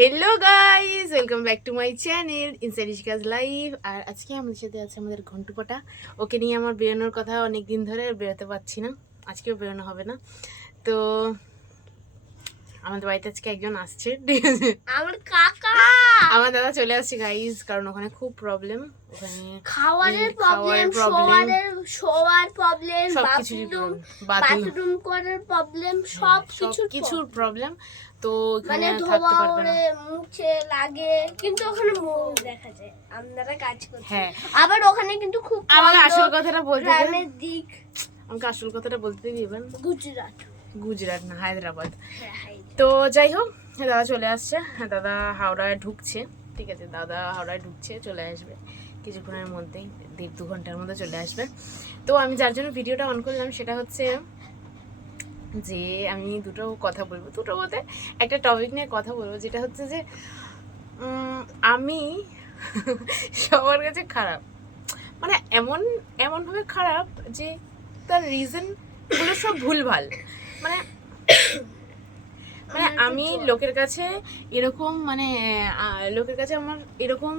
Hello guys, welcome back to my channel inside Ishika's live. আর আজকে আমাদের সাথে আছে আমাদের ঘন্টুপাটা। ওকে নিয়ে আমার বেরোনোর কথা অনেক দিন ধরে, বেরোতে পারছি না। আজকেও বেরোনো হবে না। তো আমাদের বাড়িতে আজকে একজন আসছে, ঠিক আছে, আমার কাকা। আমার দাদা চলে আসছে গাইস, কারণ ওখানে খুব প্রবলেম। ওখানে খাওয়ারের প্রবলেম, শোয়ার প্রবলেম, বাথরুম করার প্রবলেম, সব কিছুর প্রবলেম। তো মানে ধোয়া ওরে মুছে লাগে, কিন্তু ওখানে মুখ দেখা যায় আপনারা কাজ করছেন। হ্যাঁ, আবার ওখানে কিন্তু খুব আমাকে আসল কথাটা বলতে দিন। গ্রামের দিক, আমাকে আসল কথাটা বলতে দিবেন। গুজরাট না, হায়দ্রাবাদ। তো যাই হোক, দাদা চলে আসছে। দাদা হাওড়ায় ঢুকছে, ঠিক আছে, দাদা হাওড়ায় ঢুকছে, চলে আসবে কিছুক্ষণের মধ্যেই, 1.5-2 ঘন্টার মধ্যে চলে আসবে। তো আমি যার জন্য ভিডিওটা অন করলাম সেটা হচ্ছে যে আমি দুটো কথা বলবো, দুটো বলতে একটা টপিক নিয়ে কথা বলবো, যেটা হচ্ছে যে আমি সবার কাছে খারাপ, মানে এমনভাবে খারাপ যে তার রিজনগুলো সব ভুলভাল। মানে আমি লোকের কাছে এরকম, মানে লোকের কাছে আমার এরকম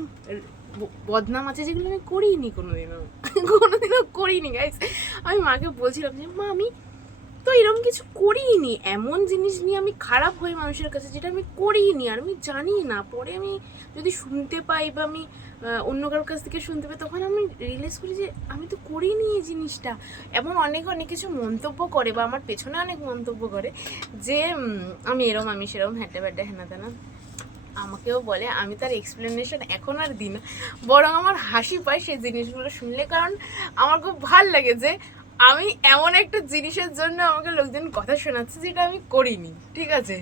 বদনাম আছে যেগুলো আমি করিনি কোনোদিনও করিনি গাইস। আমি মাকে বলছিলাম যে মা, আমি তো এরকম কিছু করিনি, এমন জিনিস নিয়ে আমি খারাপ হই মানুষের কাছে যেটা আমি করিনি, আর আমি জানি না। পরে আমি যদি শুনতে পাই বা আমি অন্য কারোর কাছ থেকে শুনতে পাই, তখন আমি রিয়েলাইজ করি যে আমি তো করিনি এই জিনিসটা। এমন অনেক কিছু মন্তব্য করে বা আমার পেছনে অনেক মন্তব্য করে যে আমি আমি সেরকম হ্যাঁটে ব্যাটে হেনা তেনা আমাকেও বলে। আমি তার এক্সপ্লেনেশন এখন আর দিই না, বরং আমার হাসি পায় সেই জিনিসগুলো শুনলে, কারণ আমার খুব ভাল লাগে যে আমি এমন একটা জিনিসের জন্য আমাকে লোকজন কথা শোনাচ্ছে যেটা আমি করিনি, ঠিক আছে।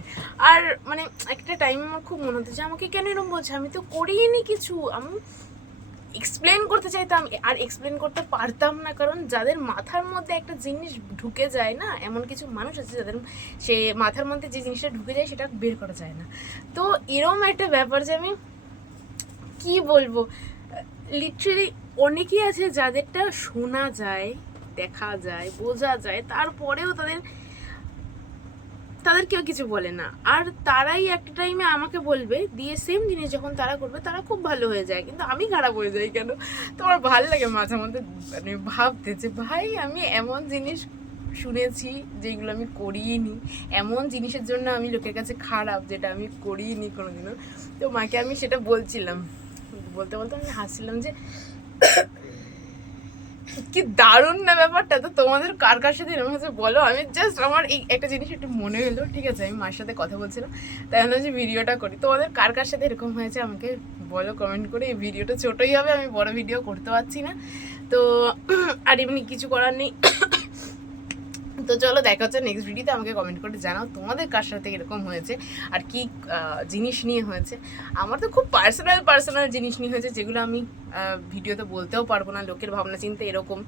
আর মানে একটা টাইম আমার খুব মনে হতো যে আমাকে কেন এরকম বলছে, আমি তো করিনি কিছু। আমি এক্সপ্লেন করতে চাইতাম আর এক্সপ্লেন করতে পারতাম না, কারণ যাদের মাথার মধ্যে একটা জিনিস ঢুকে যায় না, এমন কিছু মানুষ আছে যাদের সে মাথার মধ্যে যে জিনিসটা ঢুকে যায় সেটা বের করা যায় না। তো এরম একটা ব্যাপার যে আমি কি বলবো, লিটারেলি অনেকেই আছে যাদেরটা শোনা যায়, দেখা যায়, বোঝা যায়, তারপরেও তাদের কেউ কিছু বলে না। আর তারাই একটা টাইমে আমাকে বলবে, দিয়ে সেম জিনিস যখন তারা করবে তারা খুব ভালো হয়ে যায়, কিন্তু আমি খারাপ হয়ে যাই কেন। তো আমার ভালো লাগে মাঝে মধ্যে মানে ভাবতে যে ভাই, আমি এমন জিনিস শুনেছি যেগুলো আমি করিনি, এমন জিনিসের জন্য আমি লোকের কাছে খারাপ যেটা আমি করিনি কোনোদিনও। তো মাকে আমি সেটা বলছিলাম, বলতে বলতে আমি হাসছিলাম যে কি দারুণ না ব্যাপারটা। তো তোমাদের কার কার সাথে এরকম হচ্ছে বলো। আমি জাস্ট আমার এই একটা জিনিস একটু মনে হলো, ঠিক আছে, আমি মার সাথে কথা বলছিলাম, তাই জন্য যে ভিডিওটা করি। তোমাদের কার কার সাথে এরকম হয়েছে আমাকে বলো কমেন্ট করে। এই ভিডিওটা ছোটোই হবে, আমি বড় ভিডিও করতে পারছি না, তো আর এমনি কিছু করার নেই। তো চলো, দেখা হচ্ছে নেক্সট ভিডিওতে। আমাকে কমেন্ট করে জানাও তোমাদের কার সাথে এরকম হয়েছে আর কি জিনিস নিয়ে হয়েছে। আমার তো খুব পার্সোনাল জিনিস নিয়ে হয়েছে, যেগুলো আমি ভিডিওতে বলতেও পারবো না, লোকের ভাবনা চিন্তা এরকম।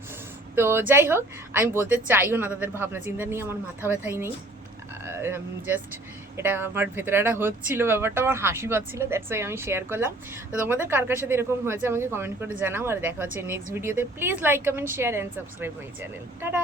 তো যাই হোক, আমি বলতে চাইও না তাদের ভাবনা চিন্তা নিয়ে, আমার মাথা ব্যথাই নেই। জাস্ট এটা আমার ভেতরে একটা হচ্ছিলো, ব্যাপারটা আমার হাসি পাচ্ছিলো, দ্যাটস ওয়াই আমি শেয়ার করলাম। তো তোমাদের কার কার সাথে এরকম হয়েছে আমাকে কমেন্ট করে জানাও। আর দেখা হচ্ছে নেক্সট ভিডিওতে। Please like, comment, share and subscribe my channel. Tata.